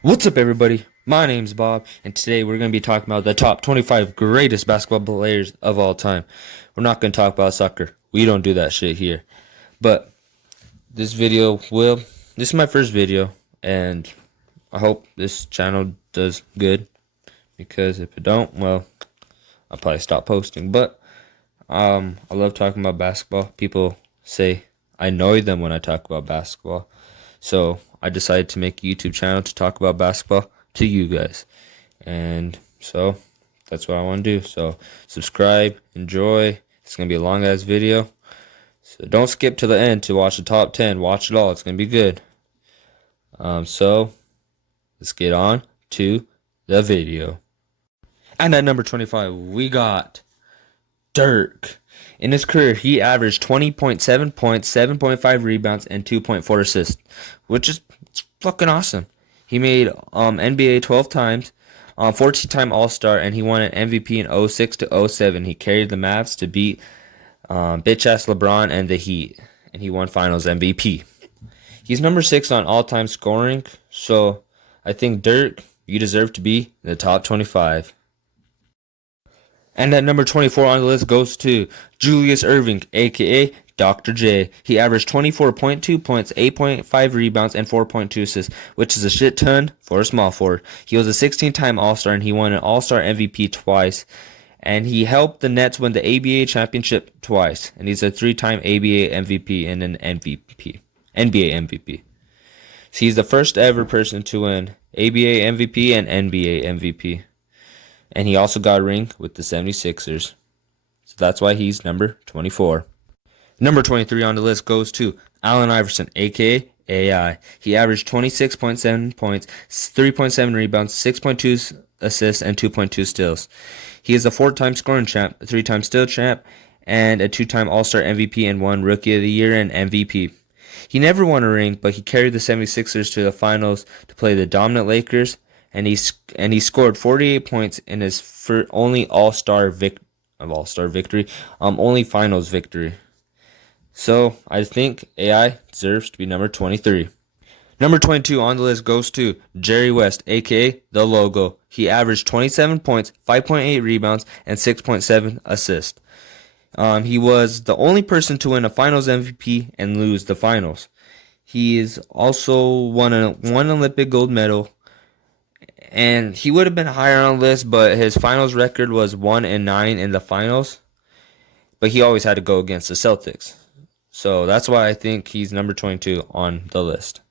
What's up, everybody? My name's Bob, and today we're going to be talking about the top 25 greatest basketball players of all time. We're not going to talk about soccer. We don't do that shit here. But this is my first video, and I hope this channel does good, because if it don't, well, I'll probably stop posting. But I love talking about basketball. People say I annoy them when I talk about basketball. So I decided to make a YouTube channel to talk about basketball to you guys. And so that's what I want to do. So subscribe, enjoy. It's going to be a long ass video. So don't skip to the end to watch the top 10. Watch it all. It's going to be good. So let's get on to the video. And at number 25, we got Dirk. In his career, he averaged 20.7 points, 7.5 rebounds, and 2.4 assists, which is fucking awesome. He made NBA 12 times, 14-time All-Star, and he won an MVP in 06 to 07. He carried the Mavs to beat bitch-ass LeBron and the Heat, and he won Finals MVP. He's number 6 on all-time scoring, so I think, Dirk, you deserve to be in the top 25. And at number 24 on the list goes to Julius Erving, a.k.a. Dr. J. He averaged 24.2 points, 8.5 rebounds, and 4.2 assists, which is a shit ton for a small forward. He was a 16-time All-Star, and he won an All-Star MVP twice. And he helped the Nets win the ABA championship twice. And he's a 3-time ABA MVP and an NBA MVP. So he's the first ever person to win ABA MVP and NBA MVP. And he also got a ring with the 76ers. So that's why he's number 24. Number 23 on the list goes to Allen Iverson, a.k.a. AI. He averaged 26.7 points, 3.7 rebounds, 6.2 assists, and 2.2 steals. He is a 4-time scoring champ, a 3-time steal champ, and a 2-time All-Star MVP and 1 Rookie of the Year and MVP. He never won a ring, but he carried the 76ers to the finals to play the dominant Lakers, and he scored 48 points in his only only finals victory. So I think AI deserves to be number 23. Number 22 on the list goes to Jerry West, aka The Logo. He averaged 27 points, 5.8 rebounds, and 6.7 assists. He was the only person to win a Finals MVP and lose the finals. He is also won one Olympic gold medal. And he would have been higher on the list, but his finals record was 1-9 in the finals. But he always had to go against the Celtics. So that's why I think he's number 22 on the list.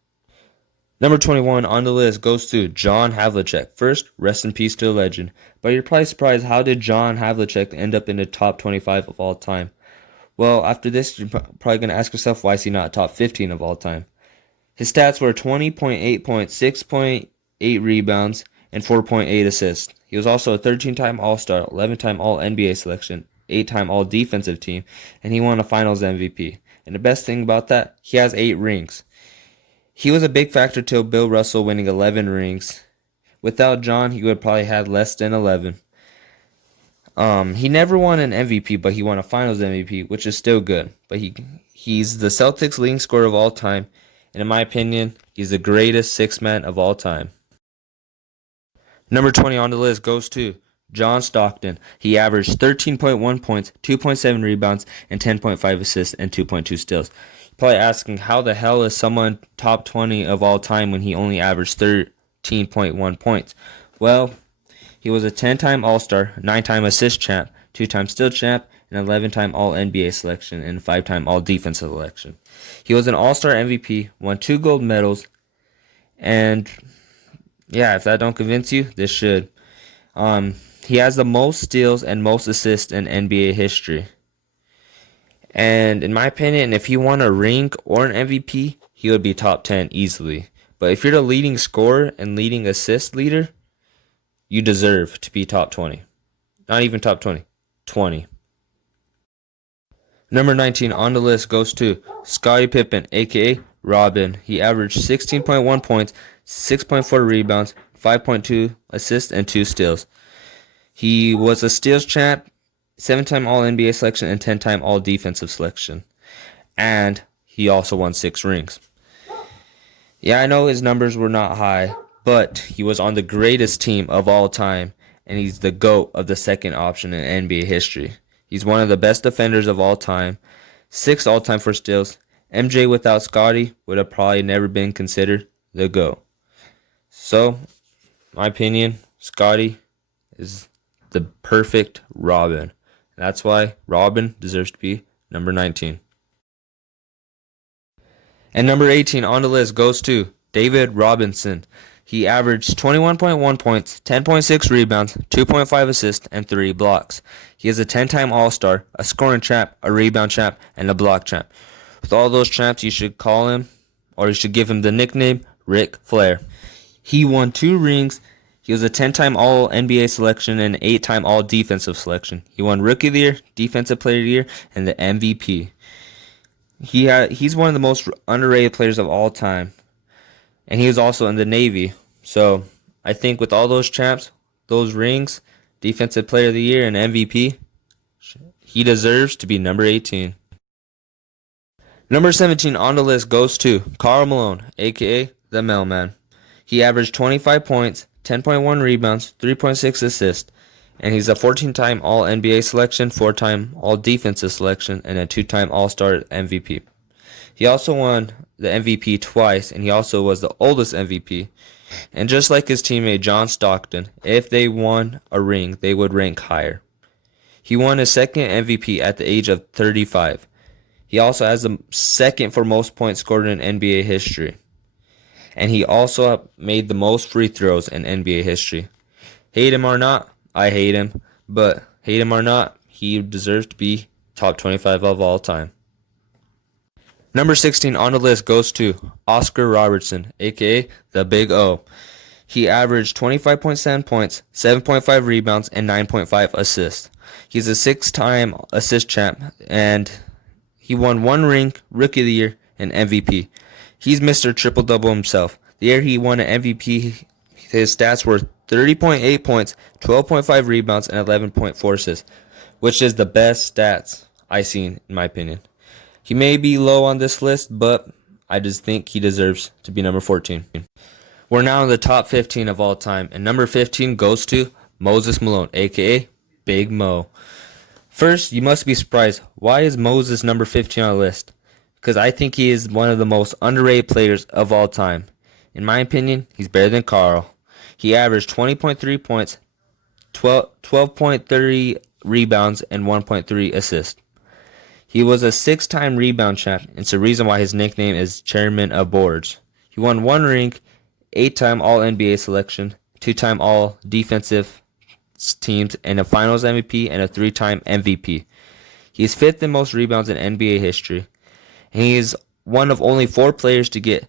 Number 21 on the list goes to John Havlicek. First, rest in peace to the legend. But you're probably surprised, how did John Havlicek end up in the top 25 of all time? Well, after this, you're probably going to ask yourself, why is he not top 15 of all time? His stats were 20.8 points, 6.8 rebounds, and 4.8 assists. He was also a 13-time All-Star, 11-time All-NBA selection, 8-time All-Defensive Team, and he won a Finals MVP. And the best thing about that, he has 8 rings. He was a big factor to Bill Russell winning 11 rings. Without John, he would probably had less than 11. He never won an MVP, but he won a Finals MVP, which is still good. But he's the Celtics' leading scorer of all time, and in my opinion, he's the greatest six-man of all time. Number 20 on the list goes to John Stockton. He averaged 13.1 points, 2.7 rebounds, and 10.5 assists and 2.2 steals. You're probably asking, how the hell is someone top 20 of all time when he only averaged 13.1 points? Well, he was a 10-time All-Star, 9-time assist champ, 2-time steal champ, an 11-time All-NBA selection, and 5-time All-Defensive selection. He was an All-Star MVP, won 2 gold medals, and yeah, if that don't convince you, this should. He has the most steals and most assists in NBA history. And in my opinion, if he won a ring or an MVP, he would be top 10 easily. But if you're the leading scorer and leading assist leader, you deserve to be top 20. Not even top 20. 20. Number 19 on the list goes to Scottie Pippen, a.k.a. Robin. He averaged 16.1 points, 6.4 rebounds, 5.2 assists, and 2 steals. He was a steals champ, 7-time All-NBA selection, and 10-time All-Defensive selection. And he also won 6 rings. Yeah, I know his numbers were not high, but he was on the greatest team of all time, and he's the GOAT of the second option in NBA history. He's one of the best defenders of all time, 6th all-time for steals. MJ without Scottie would have probably never been considered the GOAT. So, my opinion, Scottie is the perfect Robin. That's why Robin deserves to be number 19. And number 18 on the list goes to David Robinson. He averaged 21.1 points, 10.6 rebounds, 2.5 assists, and 3 blocks. He is a 10-time All-Star, a scoring champ, a rebound champ, and a block champ. With all those champs, you should call him, or you should give him the nickname Ric Flair. He won 2 rings. He was a 10-time All-NBA selection and 8-time All-Defensive selection. He won Rookie of the Year, Defensive Player of the Year, and the MVP. He's one of the most underrated players of all time. And he was also in the Navy. So I think with all those champs, those rings, Defensive Player of the Year, and MVP, he deserves to be number 18. Number 17 on the list goes to Karl Malone, a.k.a. the Mailman. He averaged 25 points, 10.1 rebounds, 3.6 assists, and he's a 14-time All-NBA selection, 4-time All-Defensive selection, and a 2-time All-Star MVP. He also won the MVP twice, and he also was the oldest MVP. And just like his teammate John Stockton, if they won a ring, they would rank higher. He won his second MVP at the age of 35. He also has the second for most points scored in NBA history. And he also made the most free throws in NBA history. Hate him or not, I hate him. But hate him or not, he deserves to be top 25 of all time. Number 16 on the list goes to Oscar Robertson, a.k.a. the Big O. He averaged 25.7 points, 7.5 rebounds, and 9.5 assists. He's a 6-time assist champ, and he won 1 ring, Rookie of the Year, and MVP. He's Mr. Triple-Double himself. The year he won an MVP, his stats were 30.8 points, 12.5 rebounds, and 11.4 assists, which is the best stats I've seen, in my opinion. He may be low on this list, but I just think he deserves to be number 14. We're now in the top 15 of all time, and number 15 goes to Moses Malone, a.k.a. Big Mo. First, you must be surprised. Why is Moses number 15 on the list? Because I think he is one of the most underrated players of all time. In my opinion, he's better than Karl. He averaged 20.3 points, 12.30 rebounds, and 1.3 assists. He was a 6-time rebound champ, and it's the reason why his nickname is Chairman of Boards. He won 1 ring, 8-time All-NBA selection, 2-time All-Defensive teams, and a Finals MVP, and a 3-time MVP. He is 5th in most rebounds in NBA history, and he is one of only 4 players to get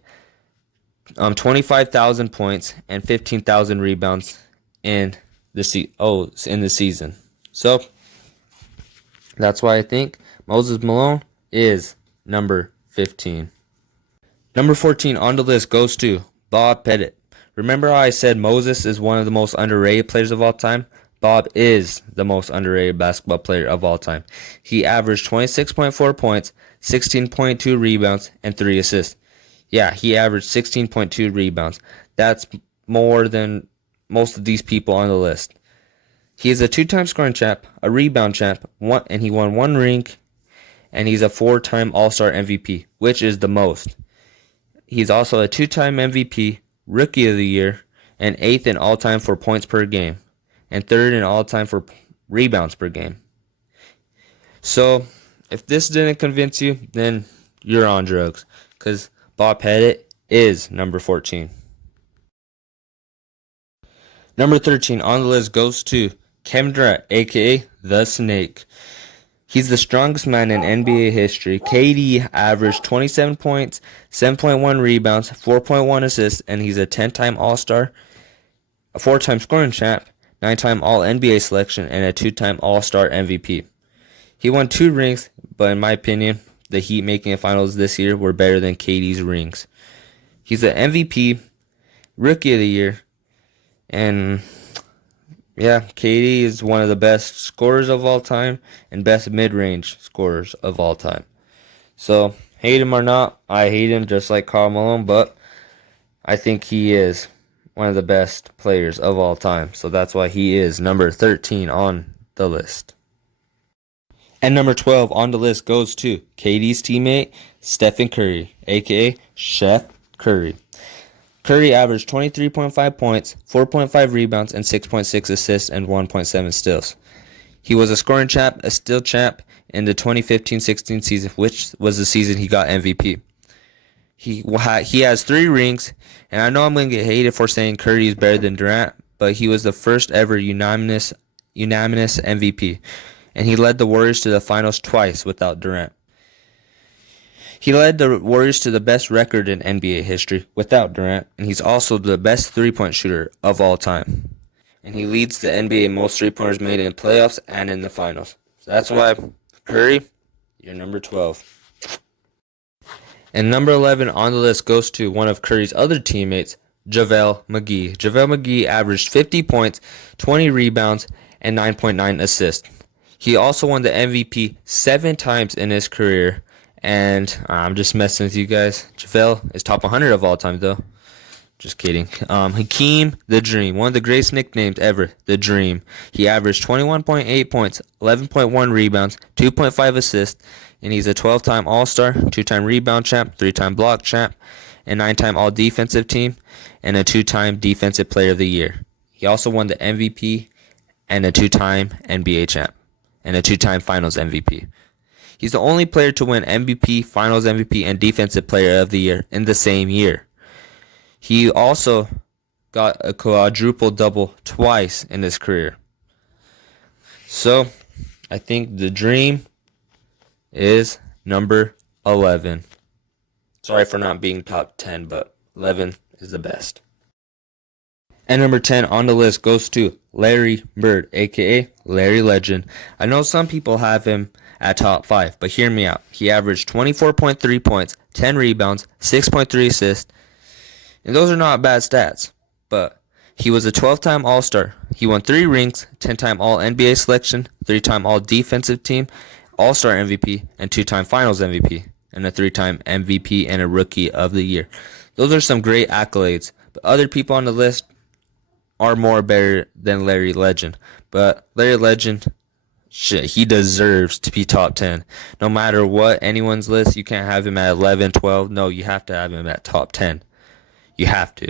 25,000 points and 15,000 rebounds in the season. So that's why I think Moses Malone is number 15. Number 14 on the list goes to Bob Pettit. Remember how I said Moses is one of the most underrated players of all time? Bob is the most underrated basketball player of all time. He averaged 26.4 points, 16.2 rebounds, and 3 assists. Yeah, he averaged 16.2 rebounds. That's more than most of these people on the list. He is a 2-time scoring champ, a rebound champ, and he won 1 ring, and he's a 4-time All-Star MVP, which is the most. He's also a 2-time MVP, Rookie of the Year, and 8th in all-time for points per game, and 3rd in all-time for rebounds per game. So, if this didn't convince you, then you're on drugs, because Bob Pettit is number 14. Number 13 on the list goes to Kevin Durant, a.k.a. The Snake. He's the strongest man in NBA history. KD averaged 27 points, 7.1 rebounds, 4.1 assists, and he's a 10-time All-Star, a 4-time scoring champ, 9-time All-NBA selection, and a 2-time All-Star MVP. He won 2 rings, but in my opinion, the Heat making the finals this year were better than KD's rings. He's the MVP, Rookie of the Year, and yeah, KD is one of the best scorers of all time and best mid-range scorers of all time. So, hate him or not, I hate him just like Karl Malone, but I think he is one of the best players of all time. So that's why he is number 13 on the list. And number 12 on the list goes to KD's teammate, Stephen Curry, aka Chef Curry. Curry averaged 23.5 points, 4.5 rebounds, and 6.6 assists and 1.7 steals. He was a scoring champ, a steal champ in the 2015-16 season, which was the season he got MVP. He has 3 rings, and I know I'm going to get hated for saying Curry is better than Durant, but he was the first ever unanimous MVP, and he led the Warriors to the finals twice without Durant. He led the Warriors to the best record in NBA history without Durant, and he's also the best three-point shooter of all time. And he leads the NBA most three-pointers made in playoffs and in the finals. So that's why, Curry, you're number 12. And number 11 on the list goes to one of Curry's other teammates, JaVale McGee. JaVale McGee averaged 50 points, 20 rebounds, and 9.9 assists. He also won the MVP 7 times in his career. And I'm just messing with you guys. JaVale is top 100 of all time, though. Just kidding. Hakeem the Dream, one of the greatest nicknames ever, the Dream. He averaged 21.8 points, 11.1 rebounds, 2.5 assists, and he's a 12-time All-Star, 2-time rebound champ, 3-time block champ, and 9-time All-Defensive Team, and a 2-time Defensive Player of the Year. He also won the MVP and a 2-time NBA champ, and a 2-time Finals MVP. He's the only player to win MVP, Finals MVP, and Defensive Player of the Year in the same year. He also got a quadruple double twice in his career. So, I think the Dream is number 11. Sorry for not being top 10, but 11 is the best. And number 10 on the list goes to Larry Bird, aka Larry Legend. I know some people have him at top 5, but hear me out. He averaged 24.3 points, 10 rebounds, 6.3 assists, and those are not bad stats, but he was a 12-time All-Star. He won 3 rings, 10-time All-NBA selection, 3-time All-Defensive Team, All-Star MVP, and 2-time Finals MVP, and a 3-time MVP and a Rookie of the Year. Those are some great accolades, but other people on the list are more better than Larry Legend. But Larry Legend, he deserves to be top 10. No matter what anyone's list, you can't have him at 11, 12. No, you have to have him at top 10. You have to.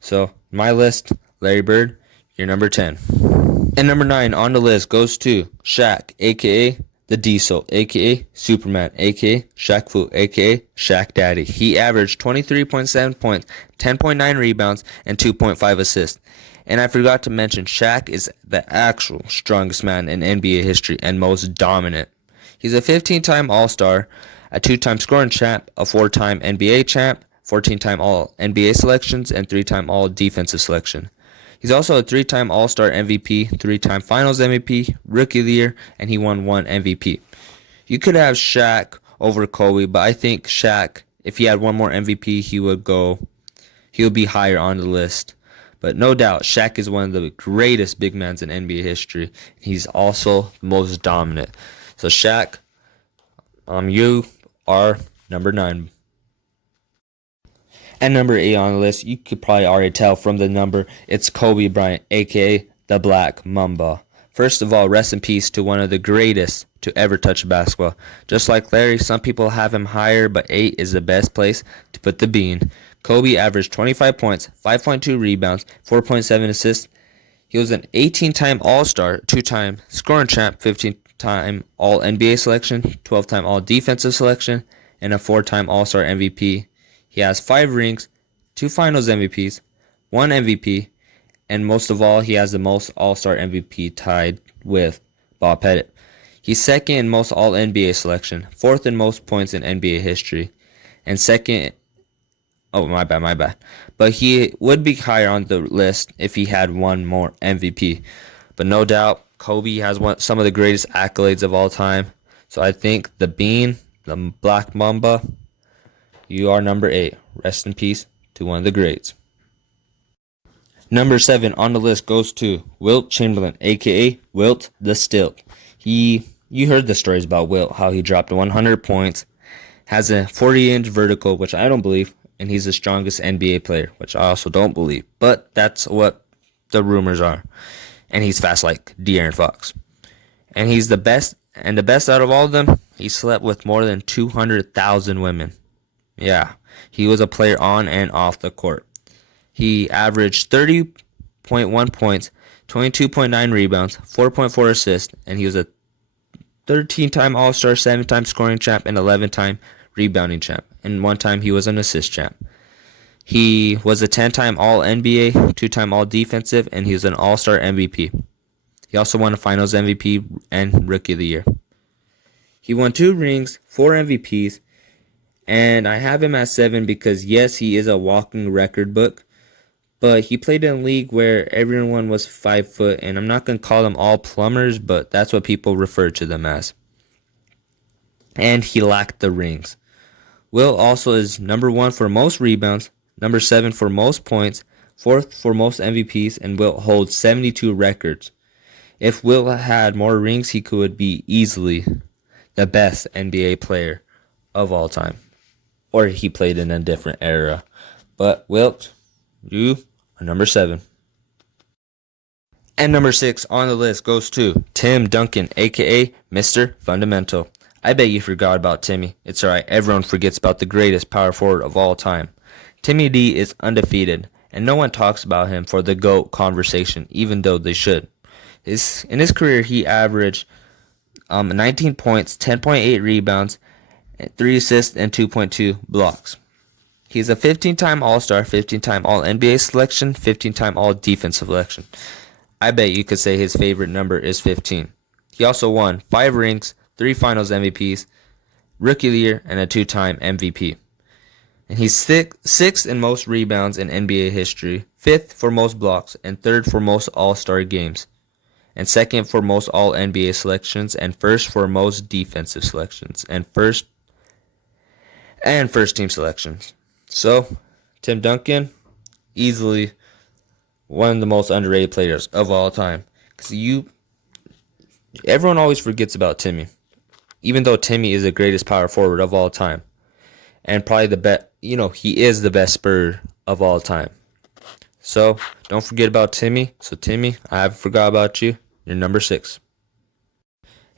So, my list, Larry Bird, you're number 10. And number 9 on the list goes to Shaq, a.k.a. The Diesel, a.k.a. Superman, a.k.a. Shaq Fu, a.k.a. Shaq Daddy. He averaged 23.7 points, 10.9 rebounds, and 2.5 assists. And I forgot to mention, Shaq is the actual strongest man in NBA history and most dominant. He's a 15-time All-Star, a 2-time scoring champ, a 4-time NBA champ, 14-time All-NBA selections, and 3-time All-Defensive selection. He's also a 3-time All-Star MVP, 3-time Finals MVP, Rookie of the Year, and he won 1 MVP. You could have Shaq over Kobe, but I think Shaq, if he had one more MVP, he would be higher on the list. But no doubt, Shaq is one of the greatest big men in NBA history. He's also the most dominant. So Shaq, you are number 9. And number 8 on the list, you could probably already tell from the number, it's Kobe Bryant, a.k.a. the Black Mamba. First of all, rest in peace to one of the greatest to ever touch basketball. Just like Larry, some people have him higher, but 8 is the best place to put the bean. Kobe averaged 25 points, 5.2 rebounds, 4.7 assists. He was an 18-time All-Star, 2-time scoring champ, 15-time All-NBA selection, 12-time All-Defensive selection, and a 4-time All-Star MVP. He has 5 rings, 2 Finals MVPs, 1 MVP, and most of all, he has the most All-Star MVP tied with Bob Pettit. He's second in most All-NBA selection, 4th in most points in NBA history, and second. Oh, my bad. But he would be higher on the list if he had one more MVP. But no doubt, Kobe has some of the greatest accolades of all time. So I think the Bean, the Black Mamba, you are number 8. Rest in peace to one of the greats. Number 7 on the list goes to Wilt Chamberlain, a.k.a. Wilt the Stilt. You heard the stories about Wilt, how he dropped 100 points, has a 40-inch vertical, which I don't believe, and he's the strongest NBA player, which I also don't believe, but that's what the rumors are. And he's fast like De'Aaron Fox. And he's the best, and the best out of all of them, he slept with more than 200,000 women. Yeah, he was a player on and off the court. He averaged 30.1 points, 22.9 rebounds, 4.4 assists, and he was a 13-time All-Star, 7-time scoring champ, and 11-time rebounding champ. And one time he was an assist champ. He was a 10-time All-NBA, 2-time All-Defensive, and he was an All-Star MVP. He also won a Finals MVP and Rookie of the Year. He won 2 rings, 4 MVPs, and I have him at 7 because, yes, he is a walking record book, but he played in a league where everyone was 5 foot, and I'm not going to call them all plumbers, but that's what people refer to them as. And he lacked the rings. Will also is number 1 for most rebounds, number 7 for most points, 4th for most MVPs, and Will holds 72 records. If Will had more rings, he could be easily the best NBA player of all time. Or he played in a different era. But Wilt, you are number 7. And number 6 on the list goes to Tim Duncan, a.k.a. Mr. Fundamental. I bet you forgot about Timmy. It's alright, everyone forgets about the greatest power forward of all time. Timmy D is undefeated, and no one talks about him for the GOAT conversation, even though they should. In his career, he averaged 19 points, 10.8 rebounds, 3 assists, and 2.2 blocks. He's a 15-time All-Star, 15-time All-NBA selection, 15-time All-Defensive selection. I bet you could say his favorite number is 15. He also won 5 rings, 3 Finals MVPs, Rookie of the Year, and a 2-time MVP. And he's 6th in most rebounds in NBA history, 5th for most blocks, and 3rd for most All-Star games, and 2nd for most All-NBA selections, and 1st for most defensive selections, and first team selections. So, Tim Duncan, easily one of the most underrated players of all time. Because everyone always forgets about Timmy, even though Timmy is the greatest power forward of all time, and probably the best. He is the best Spur of all time. So don't forget about Timmy. So Timmy, I haven't forgot about you. You're number 6.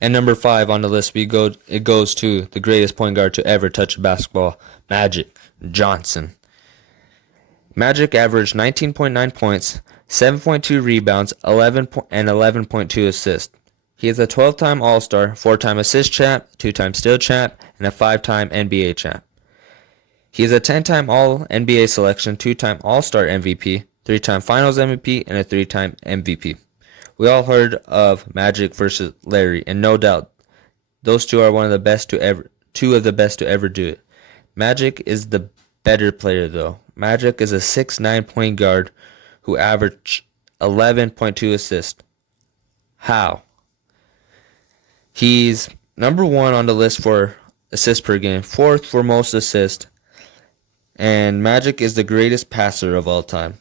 And number 5 on the list, it goes to the greatest point guard to ever touch a basketball, Magic Johnson. Magic averaged 19.9 points, 7.2 rebounds, 11.2 assists. He is a 12-time All-Star, 4-time assist champ, 2-time steal champ, and a 5-time NBA champ. He is a 10-time All-NBA selection, 2-time All-Star MVP, 3-time Finals MVP, and a 3-time MVP. We all heard of Magic versus Larry, and no doubt, those two are two of the best to ever do it. Magic is the better player, though. Magic is a 6'9" point guard who averaged 11.2 assists. How? He's number 1 on the list for assists per game, 4th for most assists, and Magic is the greatest passer of all time,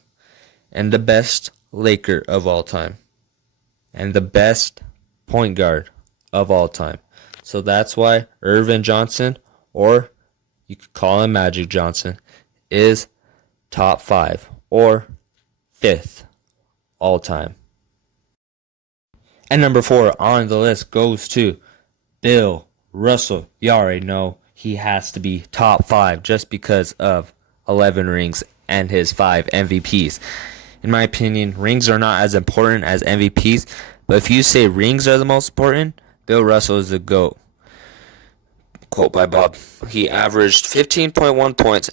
and the best Laker of all time, and the best point guard of all time. So that's why Irvin Johnson, or you could call him Magic Johnson, is top 5 or 5th all time. And number 4 on the list goes to Bill Russell. You already know he has to be top 5 just because of 11 rings and his 5 MVPs. In my opinion, rings are not as important as MVPs, but if you say rings are the most important, Bill Russell is the GOAT. Quote by Bob. He averaged 15.1 points,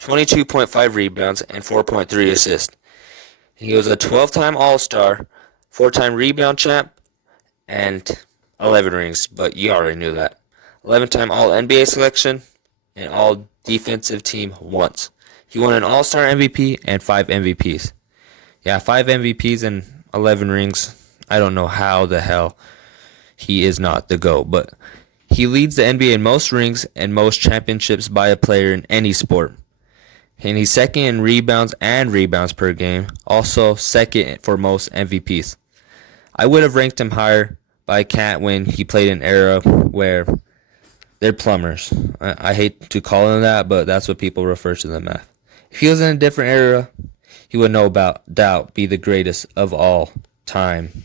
22.5 rebounds, and 4.3 assists. He was a 12-time All-Star, 4-time rebound champ, and 11 rings, but you already knew that. 11-time All-NBA selection, and All-Defensive team once. He won an All-Star MVP and 5 MVPs. Yeah, 5 MVPs and 11 rings. I don't know how the hell he is not the GOAT, but he leads the NBA in most rings and most championships by a player in any sport. And he's 2nd in rebounds and rebounds per game, also 2nd for most MVPs. I would have ranked him higher, but I can't when he played an era where They're plumbers. I hate to call them that, but that's what people refer to them as. If he was in a different era, he would no doubt be the greatest of all time.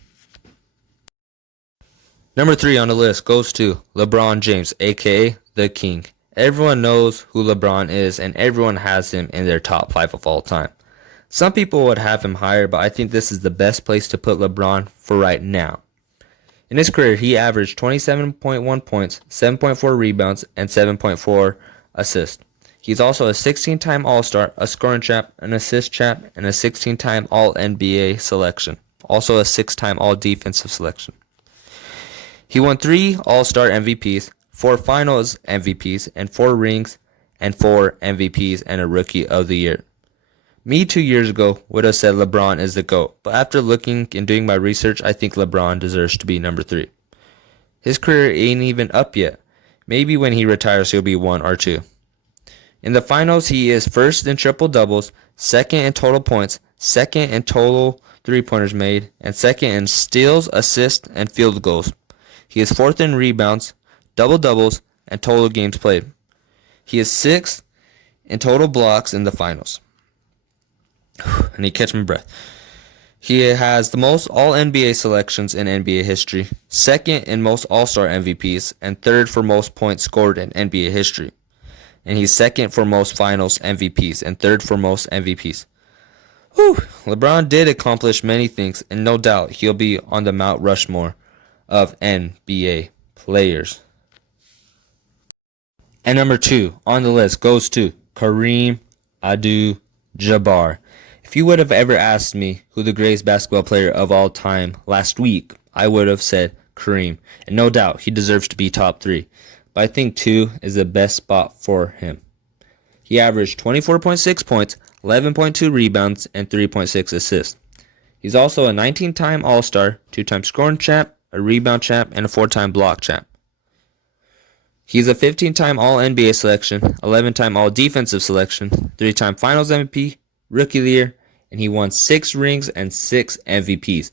Number 3 on the list goes to LeBron James, aka the King. Everyone knows who LeBron is, and everyone has him in their top 5 of all time. Some people would have him higher, but I think this is the best place to put LeBron for right now. In his career, he averaged 27.1 points, 7.4 rebounds, and 7.4 assists. He's also a 16-time All-Star, a scoring champ, an assist champ, and a 16-time All-NBA selection. Also a 6-time All-Defensive selection. He won 3 All-Star MVPs, 4 Finals MVPs, and 4 rings, and 4 MVPs, and a Rookie of the Year. Me 2 years ago would have said LeBron is the GOAT, but after looking and doing my research, I think LeBron deserves to be number 3. His career ain't even up yet. Maybe when he retires he'll be 1 or 2. In the finals, he is first in triple doubles, second in total points, second in total three-pointers made, and second in steals, assists, and field goals. He is fourth in rebounds, double-doubles, and total games played. He is sixth in total blocks in the finals. I need to catch my breath. He has the most All-NBA selections in NBA history, second in most All-Star MVPs, and third for most points scored in NBA history. And he's second for most Finals MVPs and third for most MVPs. Whew. LeBron did accomplish many things, and no doubt he'll be on the Mount Rushmore of NBA players. And number 2 on the list goes to Kareem Abdul-Jabbar. If you would have ever asked me who the greatest basketball player of all time last week, I would have said Kareem. And no doubt, he deserves to be top 3. But I think 2 is the best spot for him. He averaged 24.6 points, 11.2 rebounds, and 3.6 assists. He's also a 19-time All-Star, 2-time scoring champ, a rebound champ, and a 4-time block champ. He's a 15-time All-NBA selection, 11-time All-Defensive selection, 3-time Finals MVP, Rookie of the Year, and he won 6 rings and 6 MVPs.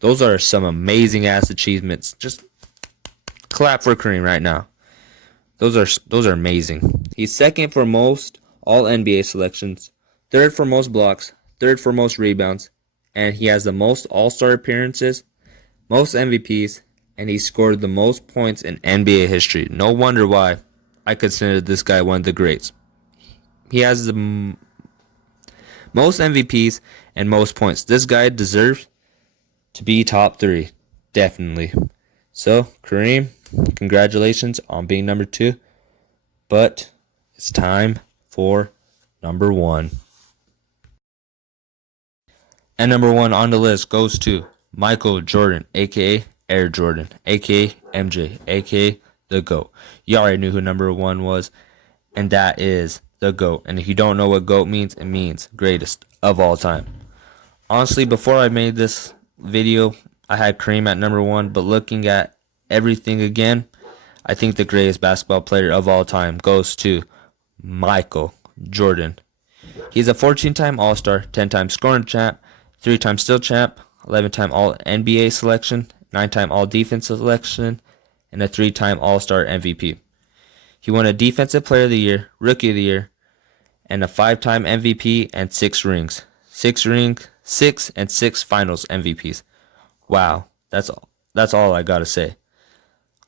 Those are some amazing ass achievements. Just clap for Kareem right now. Those are amazing. He's second for most All-NBA selections, third for most blocks, third for most rebounds, and he has the most All-Star appearances, most MVPs, and he scored the most points in NBA history. No wonder why I consider this guy one of the greats. He has the most MVPs and most points. This guy deserves to be top 3. Definitely. So, Kareem, congratulations on being number 2. But it's time for number 1. And number 1 on the list goes to Michael Jordan, a.k.a. Air Jordan, a.k.a. MJ, a.k.a. the GOAT. You already knew who number 1 was, and that is the GOAT. And if you don't know what GOAT means, it means greatest of all time. Honestly, before I made this video, I had Kareem at number 1, but looking at everything again, I think the greatest basketball player of all time goes to Michael Jordan. He's a 14-time All-Star, 10-time scoring champ, 3-time steal champ, 11-time All-NBA selection, 9-time All-Defensive selection, and a 3-time All-Star MVP. He won a Defensive Player of the Year, Rookie of the Year, and a 5-time MVP and 6 rings. 6 and 6 Finals MVPs. Wow, that's all I gotta say.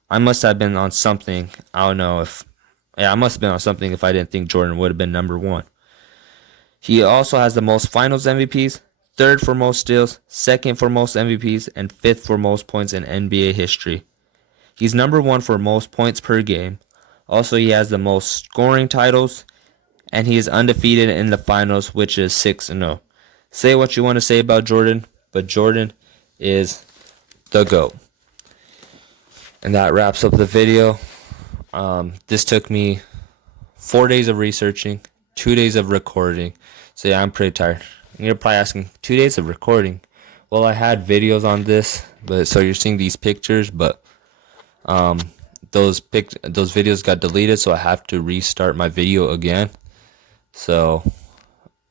I must have been on something. I don't know if... Yeah, I must have been on something if I didn't think Jordan would have been number 1. He also has the most Finals MVPs, 3rd for most steals, 2nd for most MVPs, and 5th for most points in NBA history. He's number 1 for most points per game. Also, he has the most scoring titles, and he is undefeated in the finals, which is 6-0. Say what you want to say about Jordan, but Jordan is the GOAT. And that wraps up the video. This took me 4 days of researching, 2 days of recording. So yeah, I'm pretty tired. And you're probably asking, 2 days of recording? Well, I had videos on this, but so you're seeing these pictures, but those videos got deleted, so I have to restart my video again. So,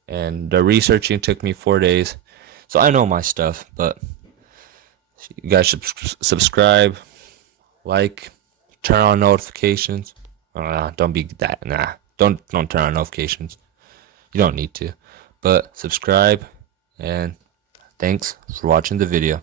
and the researching took me 4 days. So I know my stuff, but you guys should subscribe, like, Turn on notifications. Don't be that. Don't turn on notifications. You don't need to. But subscribe, and thanks for watching the video.